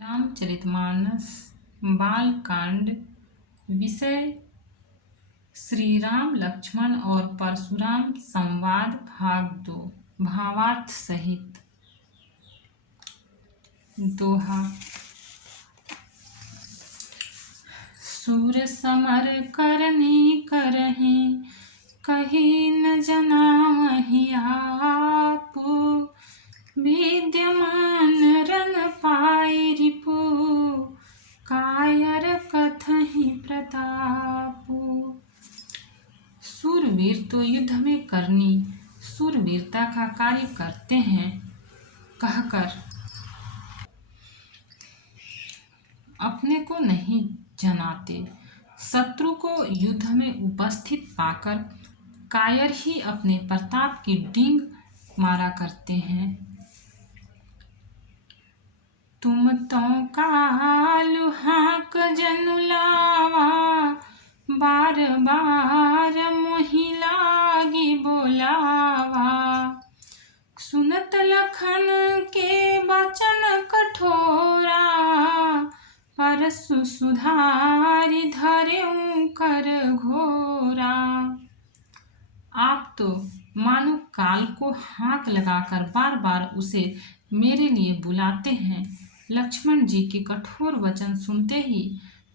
रामचरितमानस बालकांड। विषय श्री राम लक्ष्मण और परशुराम संवाद भाग 2। भावार्थ सहित। दोहा। सूर समर करनी करहीं, कही न जनामहि आपु। विद्यमान रन पाई रिपु, कायर कथहि प्रतापु। सूरवीर तो युद्ध में करनी सूरवीरता का कार्य करते हैं कहकर अपने को नहीं जनाते। शत्रु को युद्ध में उपस्थित पाकर कायर ही अपने प्रताप की डींग मारा करते हैं। तुम तो कालु हाक जनु लावा, बार बार मोहि लागी बोलावा। सुनत लखन के वचन कठोरा, परसु सुधारि धरेउ कर घोरा। आप तो मानो काल को हाक लगाकर बार बार उसे मेरे लिए बुलाते हैं। लक्ष्मण जी के कठोर वचन सुनते ही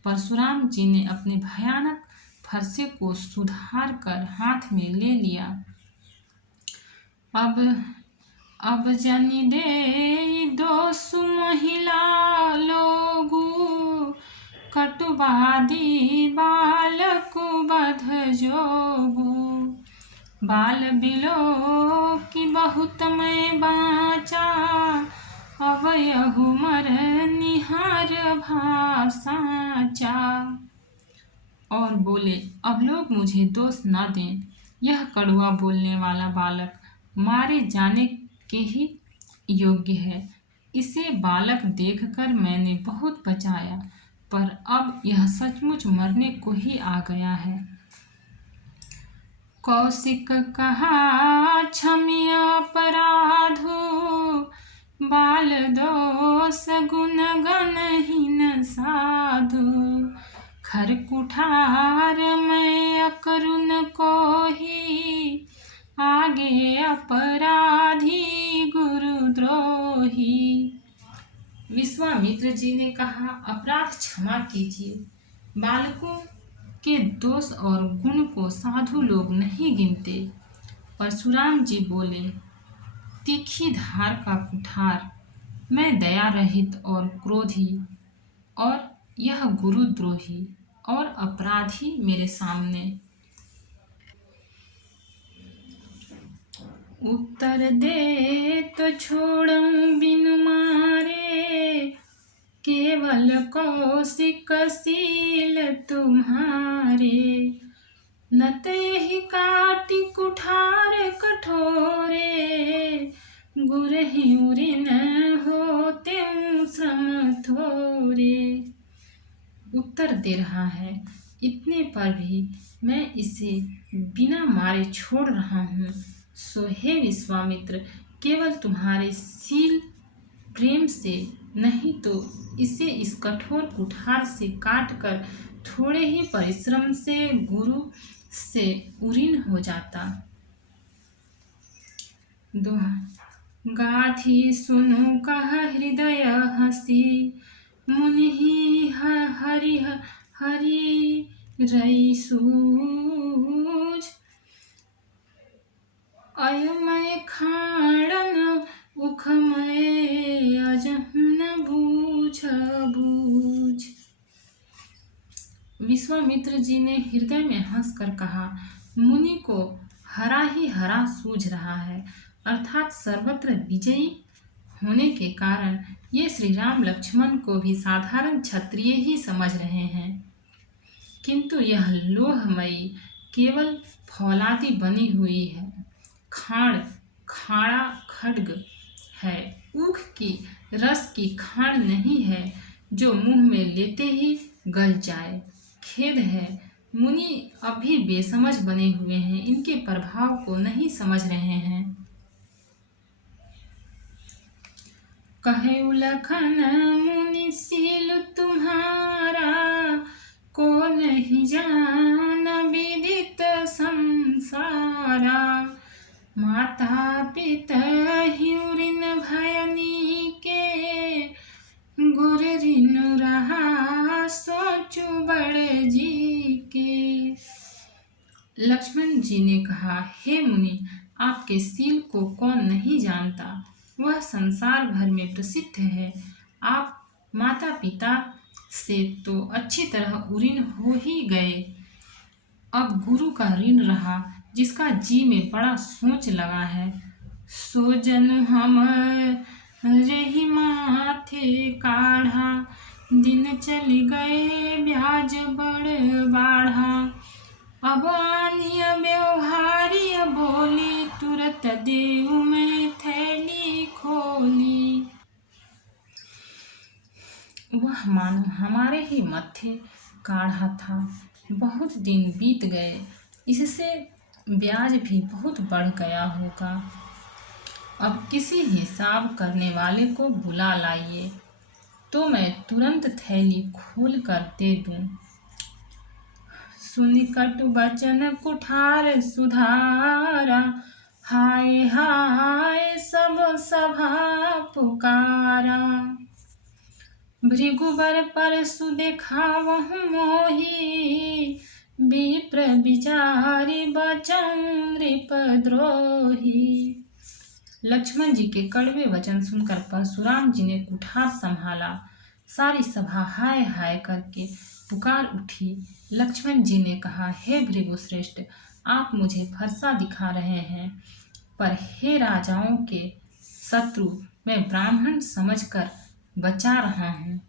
परशुराम जी ने अपने भयानक फरसे को सुधार कर हाथ में ले लिया। अब जनि दे दोषु महिला लोगु, कटुवादी बालकु बध जोगु। बाल बिलो की बहुत मैं बाचा, अवयहु मर निहार भाषाचा। और बोले, अब लोग मुझे दोष न दें। यह कड़वा बोलने वाला बालक मारे जाने के ही योग्य है। इसे बालक देखकर मैंने बहुत बचाया, पर अब यह सचमुच मरने को ही आ गया है। कौशिक कहा क्षम्य अपराधु, बाल दोष गुण गणहीन साधु। खर कुठार मैं अकरुण कोही, आगे अपराधी गुरुद्रोही। विश्वामित्र जी ने कहा, अपराध क्षमा कीजिए। बालकों के दोष और गुण को साधु लोग नहीं गिनते। परशुराम जी बोले, तीखी धार का कुठार, मैं दया रहित और क्रोधी, और यह गुरुद्रोही और अपराधी मेरे सामने। उत्तर दे तो छोड़ूं बिनु मारे, केवल कौशिक शील तुम्हारे। न तेहि काटि कुठार कठोरे, गुरहि उरिन होते श्रम थोरे। उत्तर दे रहा है, इतने पर भी मैं इसे बिना मारे छोड़ रहा हूँ। सो हे विश्वामित्र, केवल तुम्हारे शील प्रेम से, नहीं तो इसे इस कठोर कुठार से काट कर थोड़े ही परिश्रम से गुरु से उरीन हो जाता। दोहा। गाथी सुनु कह हृदय हसी, मुनि हरि हरि रई सूझ। अयमय खाड़न उखमय, अजहु न बूझ बूझ। विश्वामित्र जी ने हृदय में हंसकर कहा, मुनि को हरा ही हरा सूझ रहा है। अर्थात सर्वत्र विजयी होने के कारण ये श्री राम लक्ष्मण को भी साधारण क्षत्रिय ही समझ रहे हैं, किंतु यह लोहमयी केवल फौलादी बनी हुई है। खाड़ा खड्ग है, ऊख की रस की खाड़ नहीं है जो मुंह में लेते ही गल जाए। खेद है, मुनि अभी बेसमझ बने हुए हैं, इनके प्रभाव को नहीं समझ रहे हैं। कहे लखन मुनि माता पिता हिउरिन भयनी के, गुर ऋण रहा सोचू बड़ जी के। लक्ष्मण जी ने कहा, हे मुनि, आपके शील को कौन नहीं जानता, वह संसार भर में प्रसिद्ध है। आप माता पिता से तो अच्छी तरह उऋण हो ही गए, अब गुरु का ऋण रहा, जिसका जी में बड़ा सोच लगा है। सो जन हम रेहि माथे काढ़ा, दिन चली गए ब्याज बड़ बाढ़ा। अब आनिय व्यवहारिय बोली, तुरत देऊ में थैली खोली। वह मानो हमारे ही मत्थे काढ़ा था। बहुत दिन बीत गए, इससे ब्याज भी बहुत बढ़ गया होगा। अब किसी हिसाब करने वाले को बुला लाइए, तो मैं तुरंत थैली खोल कर दे दूं। सुनि कटु बचन कुठार सुधारा, हाय हाय सब सभा पुकारा। भृगुबर परसु देखावहु मोही, विप्र विचारी बचन नृपद्रोही। लक्ष्मण जी के कड़वे वचन सुनकर परशुराम जी ने कुठार संभाला। सारी सभा हाय हाय करके पुकार उठी। लक्ष्मण जी ने कहा, हे भृगुश्रेष्ठ, आप मुझे फरसा दिखा रहे हैं, पर हे राजाओं के शत्रु, मैं ब्राह्मण समझकर बचा रहा हूँ,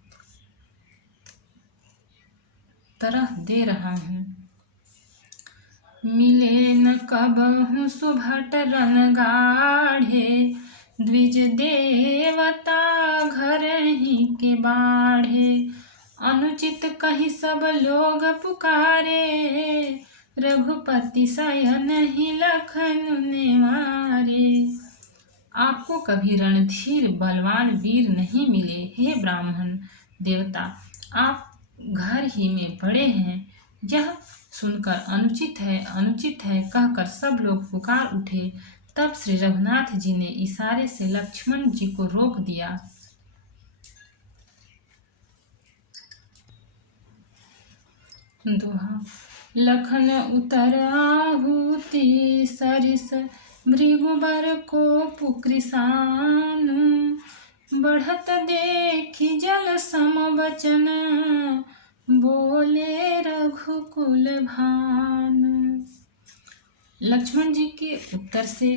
तरह दे रहा हूँ। मिले न कबहु सुभट रन गाढ़े, द्विज देवता घर ही के बाढ़े। अनुचित कही सब लोग पुकारे, रघुपति शयन ही लखन ने मारे। आपको कभी रणधीर बलवान वीर नहीं मिले, हे ब्राह्मण देवता, आप घर ही में बड़े हैं। यह सुनकर अनुचित है कहकर सब लोग पुकार उठे। तब श्री रघुनाथ जी ने इशारे से लक्ष्मण जी को रोक दिया। दोहा। लखन उतर आहुति सरिस, भृगुबर को पुकृसानु। बढ़त देखी जल सम बचन, बोले रघुकुल भानु। लक्ष्मण जी के उत्तर से,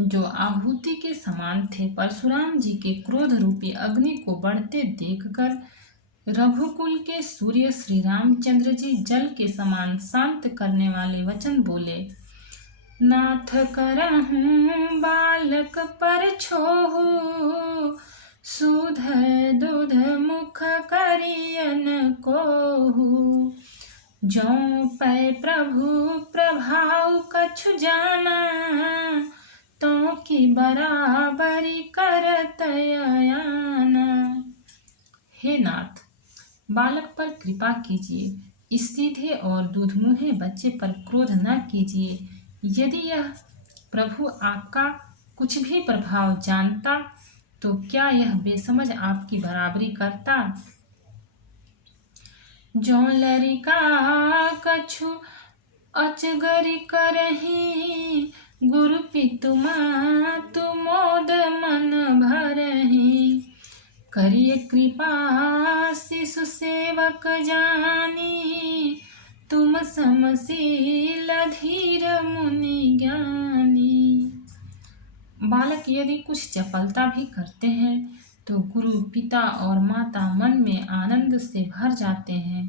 जो आहुति के समान थे, परशुराम जी के क्रोध रूपी अग्नि को बढ़ते देखकर रघुकुल के सूर्य श्री रामचंद्र जी जल के समान शांत करने वाले वचन बोले। नाथ करहूँ बालक पर छोहु, सुध दूध मुख करियन कोहु। जौं पै प्रभु प्रभाव कछु जाना, तो की बराबरी करत आना। हे नाथ, बालक पर कृपा कीजिए, इस सीधे और दूधमुहे बच्चे पर क्रोध न कीजिए। यदि यह प्रभु आपका कुछ भी प्रभाव जानता, तो क्या यह बेसमझ आपकी बराबरी करता। जो लरिका कछु अचगरी करही, गुरु पितु मातु मोद मन भरही। करिए कृपा शिशु सेवक जानी, तुम समशील धीर मुनि ज्ञानी। बालक यदि कुछ चपलता भी करते हैं, तो गुरु पिता और माता मन में आनंद से भर जाते हैं।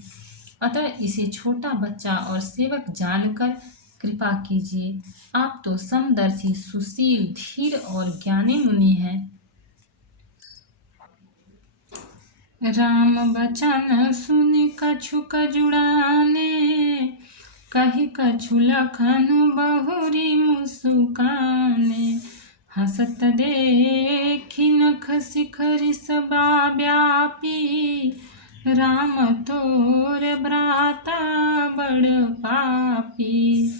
अतः इसे छोटा बच्चा और सेवक जानकर कृपा कीजिए। आप तो समदर्शी, सुशील, धीर और ज्ञानी मुनि हैं। राम बचन सुनि कछु कजुड़ाने, कही कछु लखन बहुरी मुस्काने। हसत देखी नख शिखरि सबा व्यापी, राम तोर भ्राता बड़ पापी।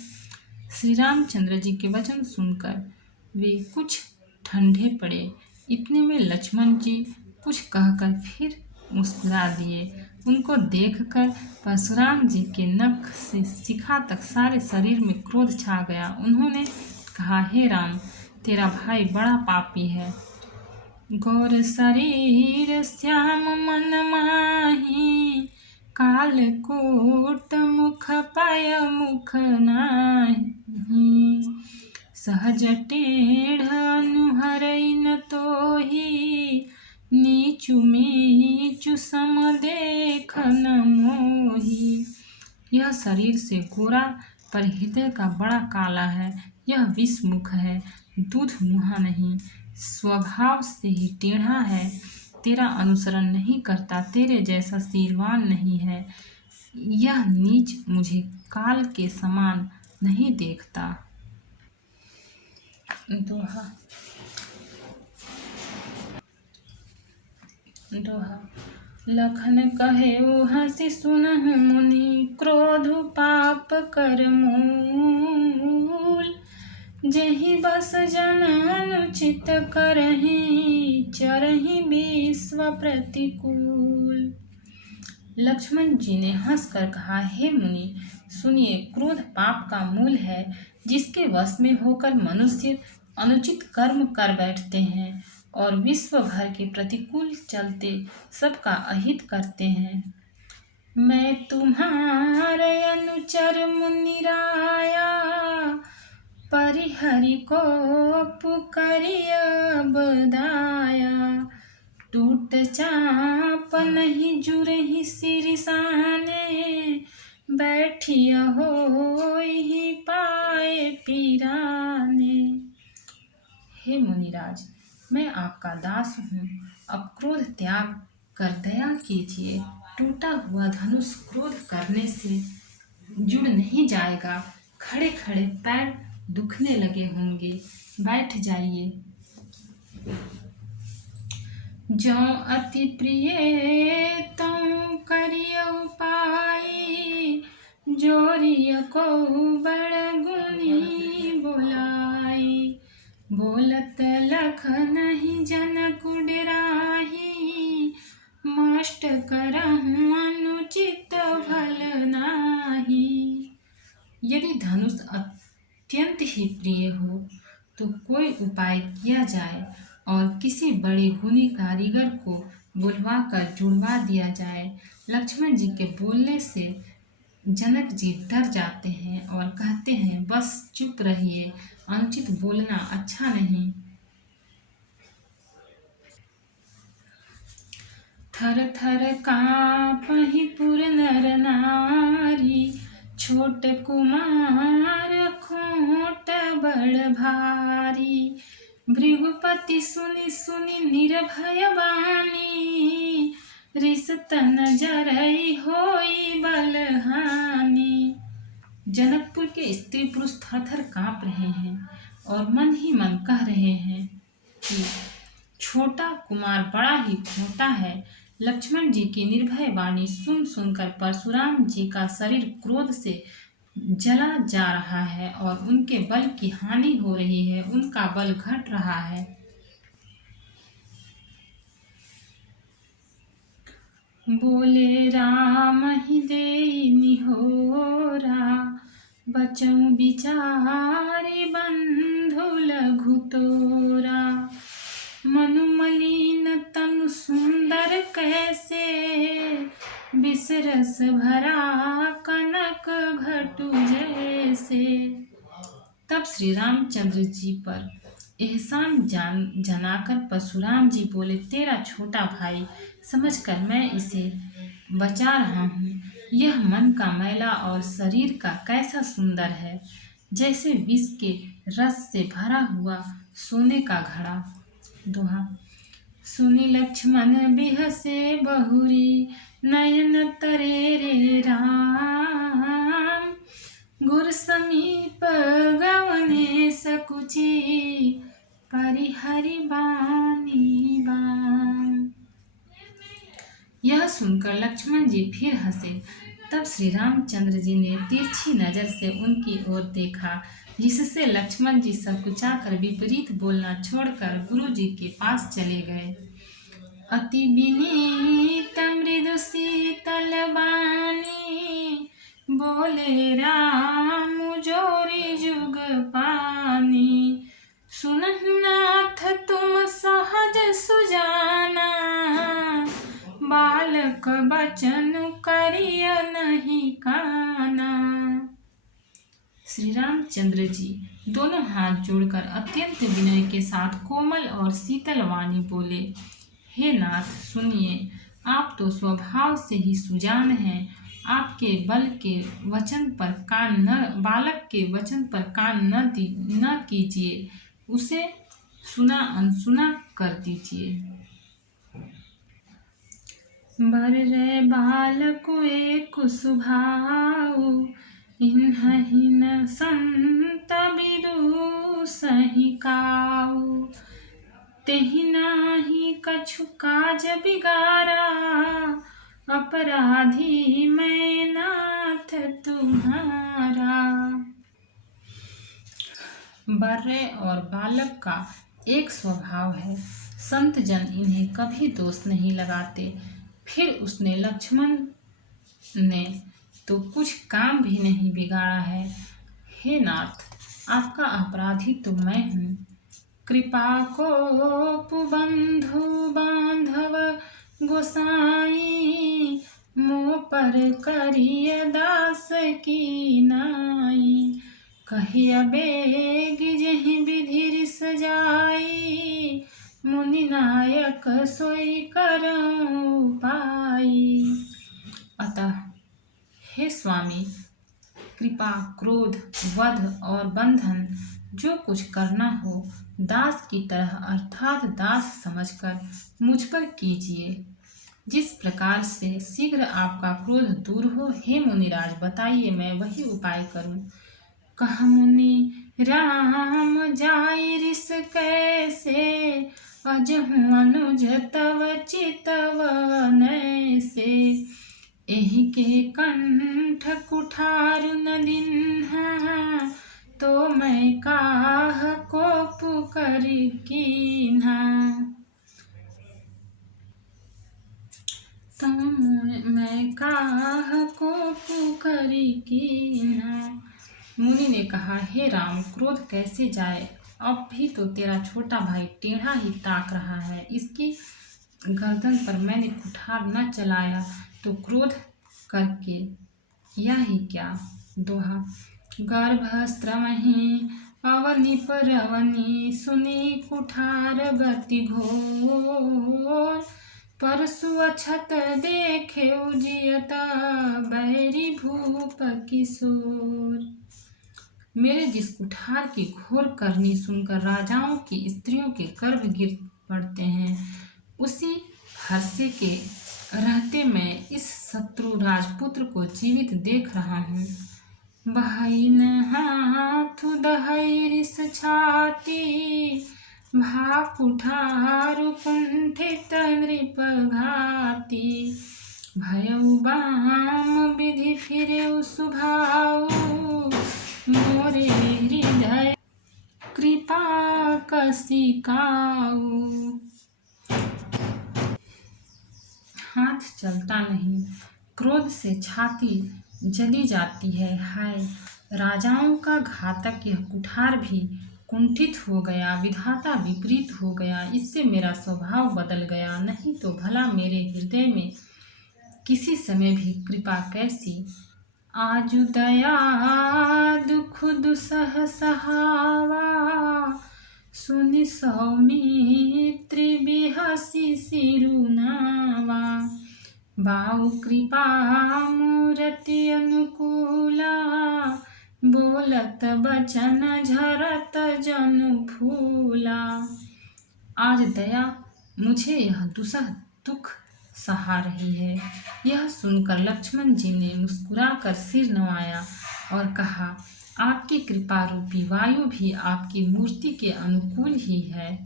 श्री रामचंद्र जी के वचन सुनकर वे कुछ ठंडे पड़े। इतने में लक्ष्मण जी कुछ कहकर फिर मुस्कुरा दिए। उनको देखकर परशुराम जी के नख से शिखा तक सारे शरीर में क्रोध छा गया। उन्होंने कहा, हे राम, तेरा भाई बड़ा पापी है। गौर शरीर श्याम मन माही, कालकूट मुख पय मुख नाही। सहज टेढ़ अनुहरई न तोही, नीचु मीचु सम देख न मोही। यह शरीर से गोरा पर हृदय का बड़ा काला है। यह विषमुख है, दूध मुहा नहीं, स्वभाव से ही टेढ़ा है। तेरा अनुसरण नहीं करता, तेरे जैसा शीलवान नहीं है। यह नीच मुझे काल के समान नहीं देखता। दोहा। लखन कहे हंसी सुनहु मुनि, क्रोध पाप कर मूल। जेहि बस जन अनुचित करहि, चरहि विश्व प्रतिकूल। लक्ष्मण जी ने हंसकर कहा, हे मुनि, सुनिए, क्रोध पाप का मूल है। जिसके वश में होकर मनुष्य अनुचित कर्म कर बैठते हैं और विश्व भर के प्रतिकूल चलते सबका अहित करते हैं। मैं तुम्हारे अनुचर मुनिराया, परिहरि को पुकरिय बदाया। टूट चाप नहीं जुरहि सिरसाने, बैठिय होई पाए पीराने। हे मुनिराज, मैं आपका दास हूँ। अब क्रोध त्याग कर दया कीजिए। टूटा हुआ धनुष क्रोध करने से जुड़ नहीं जाएगा। खड़े खड़े पैर दुखने लगे होंगे, बैठ जाइए। जो अति प्रिय तौ करिय उपाय, जोरिय को बड़ गुनी बोलाई। बोलत लख नहीं जनक डेराही, मष्ट करहु अनुचित भल नाही। यदि धनुष अत्यंत ही प्रिय हो तो कोई उपाय किया जाए और किसी बड़े गुणी कारीगर को बुलवा कर जुड़वा दिया जाए। लक्ष्मण जी के बोलने से जनक जी डर जाते हैं और कहते हैं, बस चुप रहिए, अनुचित बोलना अच्छा नहीं। थर थर काँपहि पुर नर नारी, छोट कुमार खोट बड़ भारी। भृगुपति सुनि सुनि निर्भय बानी, रिस तन जरई होई बलहानि। जनकपुर के स्त्री पुरुष थर थर काँप रहे हैं और मन ही मन कह रहे हैं कि छोटा कुमार बड़ा ही खोटा है। लक्ष्मण जी की निर्भय वाणी सुन सुनकर परशुराम जी का शरीर क्रोध से जला जा रहा है और उनके बल की हानि हो रही है, उनका बल घट रहा है। बोले राम ही देई निहोरा, बचऊं बिचारी बंधु लघु तोरा। मनु मलिन तनु सुंदर कैसे, बिसरस भरा कनक घटु जैसे। तब श्री रामचंद्र जी पर एहसान जनाकर परशुराम जी बोले, तेरा छोटा भाई समझकर मैं इसे बचा रहा हूँ। यह मन का मैला और शरीर का कैसा सुंदर है, जैसे विष के रस से भरा हुआ सोने का घड़ा। दोहा। सुनि लक्ष्मण बिहसे बहुरी, नयन तरे रे राम। गुर समीप गवने सकुची, परिहरि बानी बाम। यह सुनकर लक्ष्मण जी फिर हंसे। तब श्री रामचंद्र जी ने तिरछी नजर से उनकी ओर देखा। जिससे लक्ष्मण जी संकुचाकर विपरीत बोलना छोड़कर गुरु जी के पास चले गए। अति विनीत मृदु शीतल वाणी, बोले राम जोरी जुग पानी। सुनहु नाथ तुम सहज सुजाना, बालक बचन करिय नहीं काना। श्री रामचंद्र जी दोनों हाथ जोड़कर अत्यंत विनय के साथ कोमल और शीतल वाणी बोले, हे नाथ सुनिए, आप तो स्वभाव से ही सुजान हैं। आपके बालक के वचन पर कान न कीजिए, उसे सुना अनसुना कर दीजिए। बर रे बालक एक सुभाऊ, इन्हि न संत बिरु सही काऊ। तेहि नाही कछु काज बिगारा, अपराधी मैं नाथ तुम्हारा। बर्रे और बालक का एक स्वभाव है, संत जन इन्हें कभी दोष नहीं लगाते। फिर उसने लक्ष्मण ने तो कुछ काम भी नहीं बिगाड़ा है। हे नाथ, आपका अपराधी तो मैं हूँ। कृपा को बंधु बांधव गोसाई, मुँह पर करिय दास की नाई। कहिय बेग जहि विधि सजाई, मुनि नायक सोई करऊं पाई। अतः हे स्वामी, कृपा, क्रोध, वध और बंधन जो कुछ करना हो दास की तरह अर्थात दास समझकर मुझ पर कीजिए। जिस प्रकार से शीघ्र आपका क्रोध दूर हो, हे मुनिराज बताइए, मैं वही उपाय करूं। कह मुनि राम जाई रिस कैसे, अजहु अनुज तव चितवन से। एहि के कंठ कुठार न दिन्हा, तो मैं काह को पुकर कीन्हा। तो मैं काह को पुकर कीन्हा। मुनि ने कहा, हे राम, क्रोध कैसे जाए? अब भी तो तेरा छोटा भाई टेढ़ा ही ताक रहा है। इसकी गर्दन पर मैंने कुठार न चलाया तो क्रोध करके किया ही क्या? दोहा। गर्भस्त्रमहि अवनि परवनि, सुनी कुठार गति घोर। परसु अछत देखे उजियत, बैरी भूप किशोर। मेरे जिस कुठार की घोर करनी सुनकर राजाओं की स्त्रियों के गर्भ गिर पड़ते हैं, उसी हर्षे के रहते मैं इस शत्रु राजपुत्र को जीवित देख रहा हूँ। बहन हाथ दहई रिस छाती, भा कुठार कुंठित नृप घाती। भयउ बाम विधि फिरेउ सुभाऊ, मोरे हृदय कृपा कसिकाऊ। हाथ चलता नहीं, क्रोध से छाती जली जाती है। हाय, राजाओं का घातक यह कुठार भी कुंठित हो गया, विधाता विपरीत हो गया। इससे मेरा स्वभाव बदल गया, नहीं तो भला मेरे हृदय में किसी समय भी कृपा कैसी। आजु दया दुख दुसह सहावा, सुनि सौमित्र बिहसी सिरुनावा। बाऊ कृपा मूर्ति अनुकूला, बोलत बचन झरत जनु फूला। आज दया मुझे यह दुसह दुख सहा रही है। यह सुनकर लक्ष्मण जी ने मुस्कुराकर सिर नवाया और कहा, आपकी कृपा रूपी वायु भी आपकी मूर्ति के अनुकूल ही है।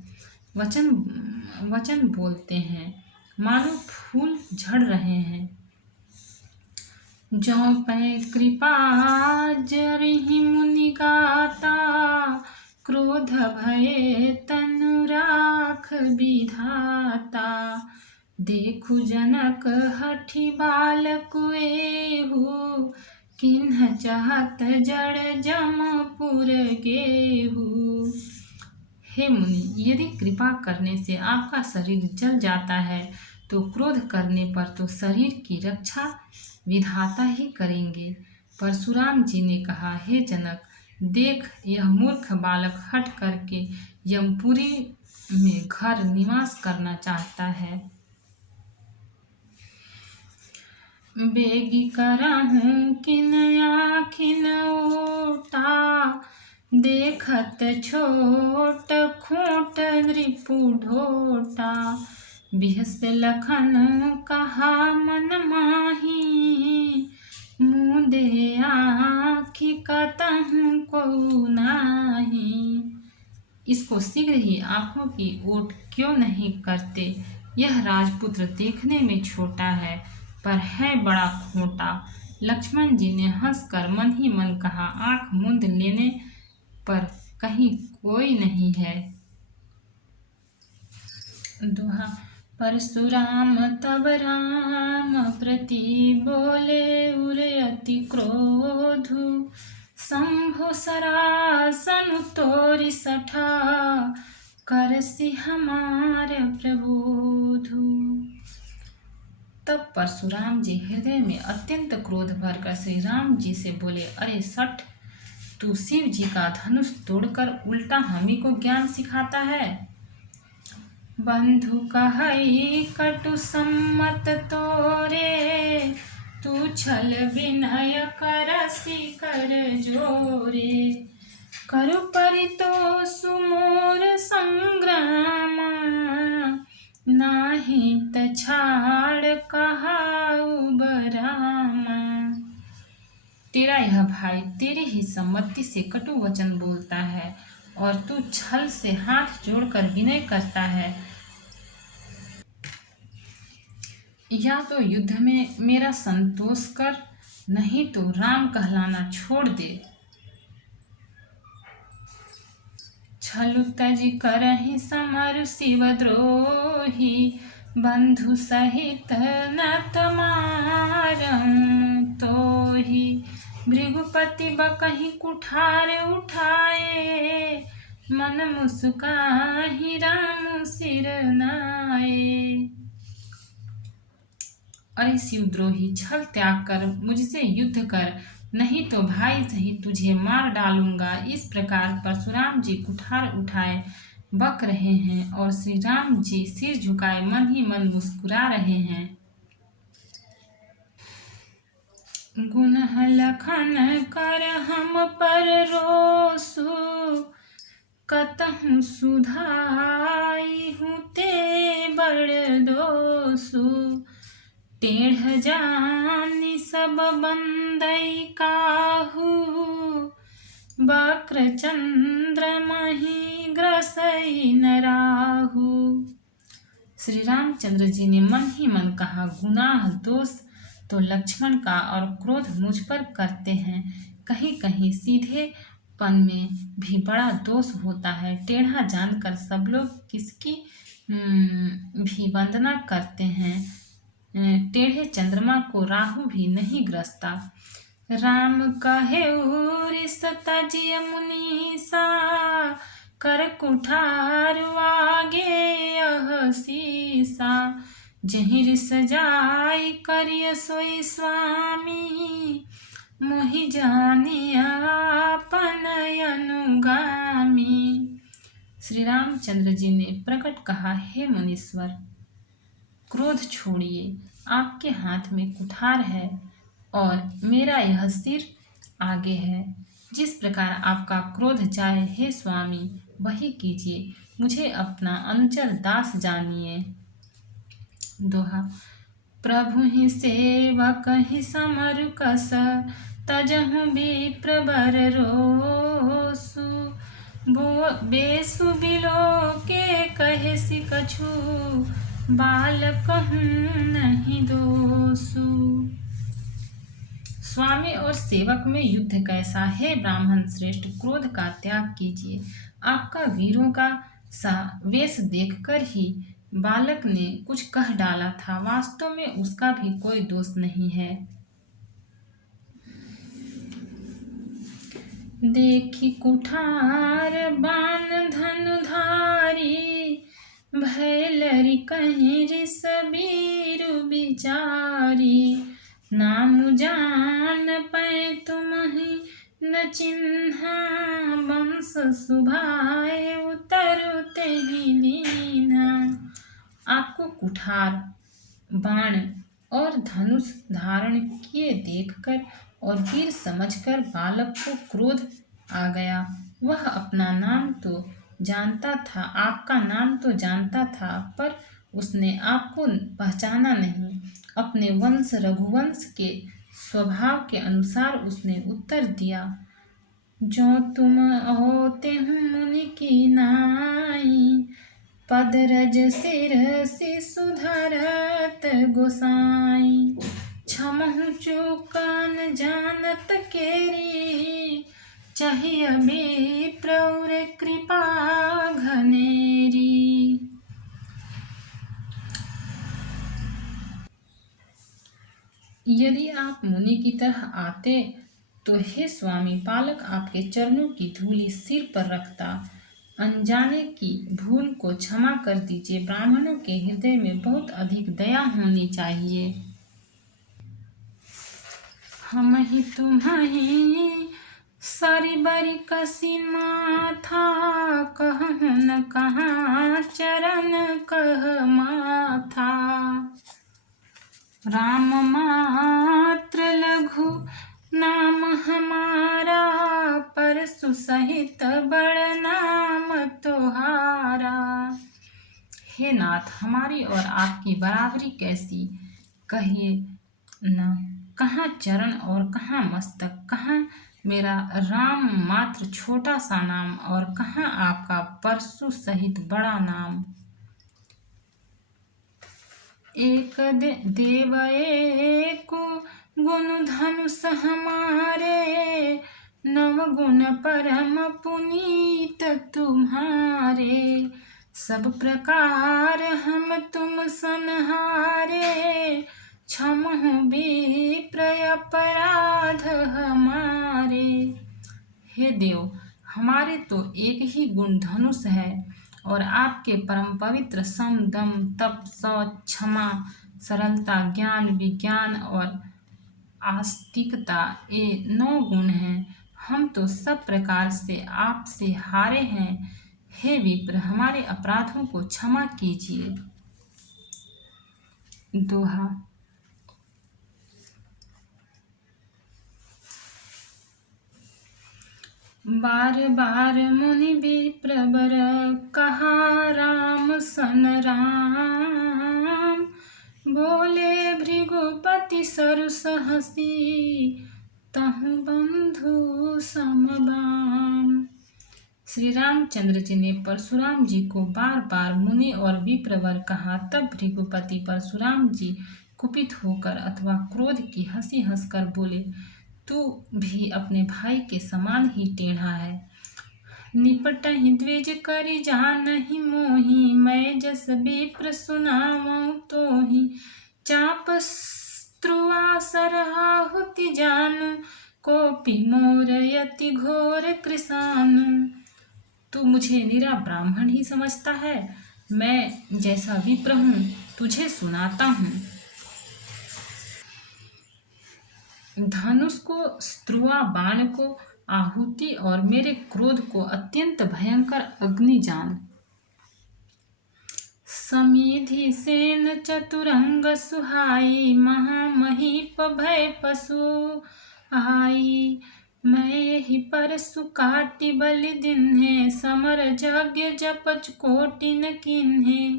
वचन बोलते हैं, मानो फूल झड़ रहे हैं। जौं पै कृपा जरिहि मुनि गाता, क्रोध भये तनु राख विधाता। देखु जनक हठि बालक एहु, किन्ह चाहत जड़ जमपुर गेहु। हे मुनि, यदि कृपा करने से आपका शरीर जल जाता है तो क्रोध करने पर तो शरीर की रक्षा विधाता ही करेंगे। परशुराम जी ने कहा, हे जनक, देख यह मूर्ख बालक हठ करके यमपुरी में घर निवास करना चाहता है। बेगी करहूँ किन आखिन ओटा, देखत छोट खोट रिपु ढोटा। बिहस लखन कहा मन माही, मुदे आखि कतहु को नाही। इसको शीघ्र ही आंखों की ओट क्यों नहीं करते? यह राजपुत्र देखने में छोटा है पर है बड़ा खोटा। लक्ष्मण जी ने हंसकर मन ही मन कहा, आंख मूंद लेने पर कहीं कोई नहीं है। दोहा। परशुराम तब राम प्रति बोले, उरे अति क्रोधु, शंभु सरासन तोरि सठा, करसि हमार प्रबोधु। तब परशुराम जी हृदय में अत्यंत क्रोध भरकर श्री राम जी से बोले, अरे सठ, तू शिव जी का धनुष तोड़कर उल्टा हमी को ज्ञान सिखाता है। बंधु कहई कटु सम्मत तोरे, तू छल विनय करसि कर जोरे। करु परितोषु मोर संग्राम, नाही त छाड़ कहाऊ बरामा। तेरा यह भाई तेरी ही सम्मति से कटु वचन बोलता है और तू छल से हाथ जोड़कर विनय करता है। या तो युद्ध में मेरा संतोष कर, नहीं तो राम कहलाना छोड़ दे। छलु तज करहि समर शिवद्रोही, बंधु सहित न तमारहु तोहि। भृगुपति बकहि कुठार उठाए, मन मुस्काहि राम सिर नाए। अरे शिवद्रोही, छल त्याग कर मुझसे युद्ध कर, नहीं तो भाई सहित तुझे मार डालूंगा। इस प्रकार परशुराम जी कुठार उठाए बक रहे हैं और श्री राम जी सिर झुकाए मन ही मन मुस्कुरा रहे हैं। गुनह लखन कर हम पर रोसु, कतहु सुधाई हूँ ते बड़ दोसु। टेढ़ जानि सब बंदई काहू, वक्र चंद्र मही ग्रसई न राहु। श्री रामचंद्र जी ने मन ही मन कहा, गुनाह दोष तो लक्ष्मण का और क्रोध मुझ पर करते हैं। कहीं कहीं सीधेपन में भी बड़ा दोष होता है। टेढ़ा जानकर सब लोग किसकी भी वंदना करते हैं। टेढ़े चंद्रमा को राहु भी नहीं ग्रसता। राम कहे रिस तजिय मुनीसा, कर कुठार आगे यह सीसा। जहि रिस जाई करिय सोई स्वामी, मोहि जानी आपन अनुगामी। श्री रामचंद्र जी ने प्रकट कहा, हे मुनीश्वर, क्रोध छोड़िए। आपके हाथ में कुठार है और मेरा यह सिर आगे है। जिस प्रकार आपका क्रोध जाए हे स्वामी, वही कीजिए। मुझे अपना अनुचर दास जानिए। दोहा। प्रभु ही सेवक ही समर कस, तजहु विप्र बर रोसु। बेसु बिलो के कहे सि कछु, बाल कहूँ नहीं दोसु। और सेवक में युद्ध कैसा है। ब्राह्मण श्रेष्ठ, क्रोध का त्याग कीजिए। आपका वीरों का सा वेश देखकर ही बालक ने कुछ कह डाला था, वास्तव में उसका भी कोई दोष नहीं है। देखी कुठार बाण धनुधारी, भैलरी कहीं रिसबीर बिचारी। नाम जान पै तुम्हि न चिन्हा, वंश सुभाए उतरते ही दीन्हा। आपको कुठार, बाण और धनुष धारण किए देखकर और वीर समझकर बालक को क्रोध आ गया। वह अपना नाम तो जानता था, आपका नाम तो जानता था, पर उसने आपको पहचाना नहीं। अपने वंश रघुवंश के स्वभाव के अनुसार उसने उत्तर दिया, जो तुम होते हूँ मुनि की नाई, पदरज सिरसी सुधरत गोसाई। क्षमहु चूकन जानत केरी, चाहिए विप्रौर कृपा घनेरी। यदि आप मुनि की तरह आते तो हे स्वामी, बालक आपके चरणों की धूलि सिर पर रखता। अनजाने की भूल को क्षमा कर दीजिए। ब्राह्मणों के हृदय में बहुत अधिक दया होनी चाहिए। हम ही तुम्हें सारी बारी कसी माथा, कहूँ न कहाँ चरण कह माथा। राम मात्र लघु नाम हमारा, परसु सहित बड़ नाम तुम्हारा। हे नाथ, हमारी और आपकी बराबरी कैसी, कहिए न। कहाँ चरण और कहाँ मस्तक, कहाँ मेरा राम मात्र छोटा सा नाम और कहाँ आपका परशु सहित बड़ा नाम। एक देव एक गुण धनुष हमारे, नव गुण परम पुनीत तुम्हारे। सब प्रकार हम तुम सनहारे, क्षमहु विप्र अपराध हमारे। हे देव, हमारे तो एक ही गुण धनुष है और आपके परम पवित्र सम, दम, तप, शौच, क्षमा, सरलता, ज्ञान, विज्ञान और आस्तिकता, ये 9 गुण हैं। हम तो सब प्रकार से आपसे हारे हैं। हे विप्र, हमारे अपराधों को क्षमा कीजिए। दोहा। बार बार मुनि विप्र बर, कहा राम सन राम। बोले भृगुपति सरस हसी, तहु बंधु समबाम। श्री रामचंद्र जी ने परशुराम जी को बार बार मुनि और विप्रवर कहा। तब भृगुपति परशुराम जी कुपित होकर अथवा क्रोध की हंसी हंसकर बोले, तू भी अपने भाई के समान ही टेढ़ा है। निपटहि द्विज करि जानहि मोहि, मैं जस विप्र सुनावऊँ तोहि। चाप स्त्रुआ सरहाहुति जानु, कोपि मोर यति घोर कृशानु। तू मुझे निरा ब्राह्मण ही समझता है। मैं जैसा विप्र हूँ तुझे सुनाता हूँ। धनुष को, स्त्रुआ बाण को आहुति और मेरे क्रोध को अत्यंत भयंकर अग्नि जान। समीधि सेन चतुरंग सुहाई, महामहीप भय पशु आई। मैं यही परसु काटि बलि दिन्हे, समर यज्ञ जपच कोटि न किन्हे।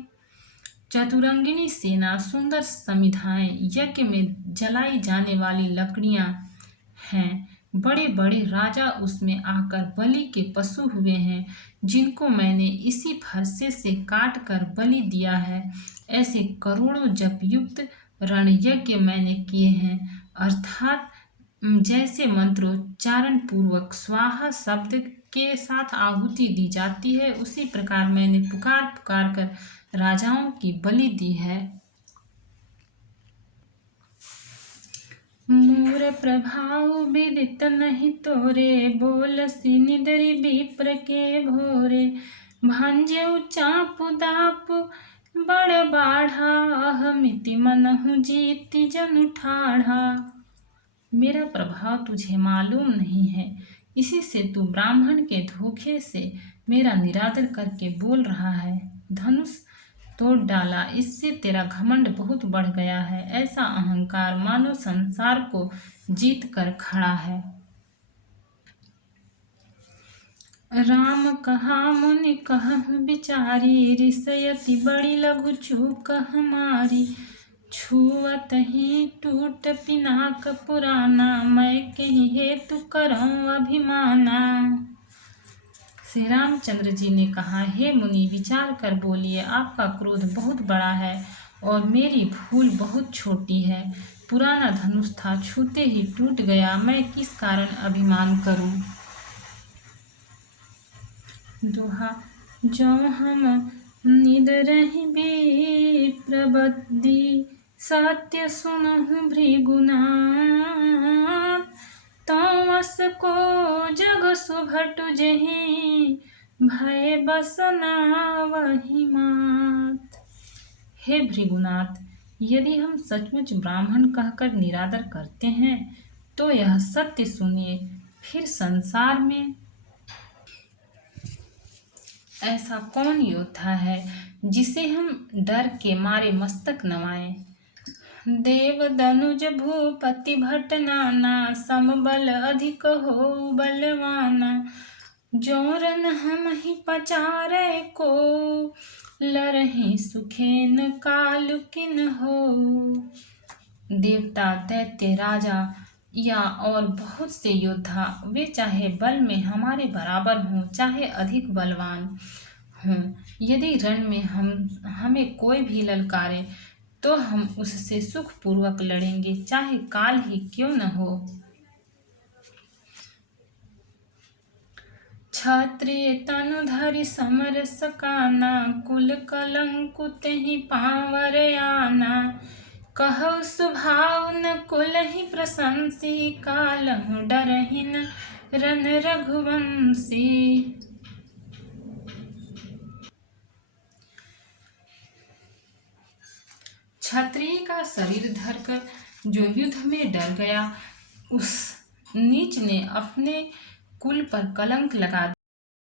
चतुरंगिनी सेना, सुंदर समिधाएं, यज्ञ में जलाई जाने वाली लकड़ियां हैं। बड़े बड़े राजा उसमें आकर बलि के पशु हुए हैं, जिनको मैंने इसी फरसे से काट कर बलि दिया है। ऐसे करोड़ों जप युक्त रण यज्ञ मैंने किए हैं, अर्थात जैसे मंत्रोच्चारण पूर्वक स्वाहा शब्द के साथ आहुति दी जाती है, उसी प्रकार मैंने पुकार पुकार कर राजाओं की बलि दी है। मोर प्रभाव विदित नहीं तोरे, बोलसी निदरि विप्र के भोरे। भांज्यउ चापु दापु बड़ बाढ़ा, अहमिति मनहु जीति जनु ठाढ़ा। मेरा प्रभाव तुझे मालूम नहीं है, इसी से तू ब्राह्मण के धोखे से मेरा निरादर करके बोल रहा है। धनुष तोड़ डाला, इससे तेरा घमंड बहुत बढ़ गया है। ऐसा अहंकार मानो संसार को जीत कर खड़ा है। राम कहा मुनि कहु बिचारी, रिसयति बड़ी लघु चूक हमारी। छुअत ही टूट पिनाक पुराना, मैं कहीं हेतु करऊं अभिमाना। श्री रामचंद्र जी ने कहा, हे मुनि, विचार कर बोलिए, आपका क्रोध बहुत बड़ा है और मेरी भूल बहुत छोटी है। पुराना धनुष था, छूते ही टूट गया, मैं किस कारण अभिमान करूं। दोहा। जो हम निदरहि विप्रबद्धि, सत्य सुनहु भृगुनाथ। तमस को जग सुभटु जहि, भय बसना वही मात। हे भृगुनाथ, यदि हम सचमुच ब्राह्मण कहकर निरादर करते हैं तो यह सत्य सुनिए, फिर संसार में ऐसा कौन योद्धा है जिसे हम डर के मारे मस्तक नवाएं। देव दनुज भूपति भट नाना, समबल अधिक हो बलवाना। जोरन हम ही पचारे को, लरहि सुखेन कालु किन हो। देवता, दैत्य, राजा या और बहुत से योद्धा, वे चाहे बल में हमारे बराबर हों, चाहे अधिक बलवान हों, यदि रण में हमें कोई भी ललकारे तो हम उससे सुखपूर्वक लड़ेंगे, चाहे काल ही क्यों न हो। क्षत्रिय तनु धरि समर सकाना, कुल कलंकुत ही पावर आना। कहु सुभाव न कुल ही प्रशंसी, कालहु डरहि न रन रघुवंशी। क्षत्रिय का शरीर धरकर जो युद्ध में डर गया, उस नीच ने अपने कुल पर कलंक लगा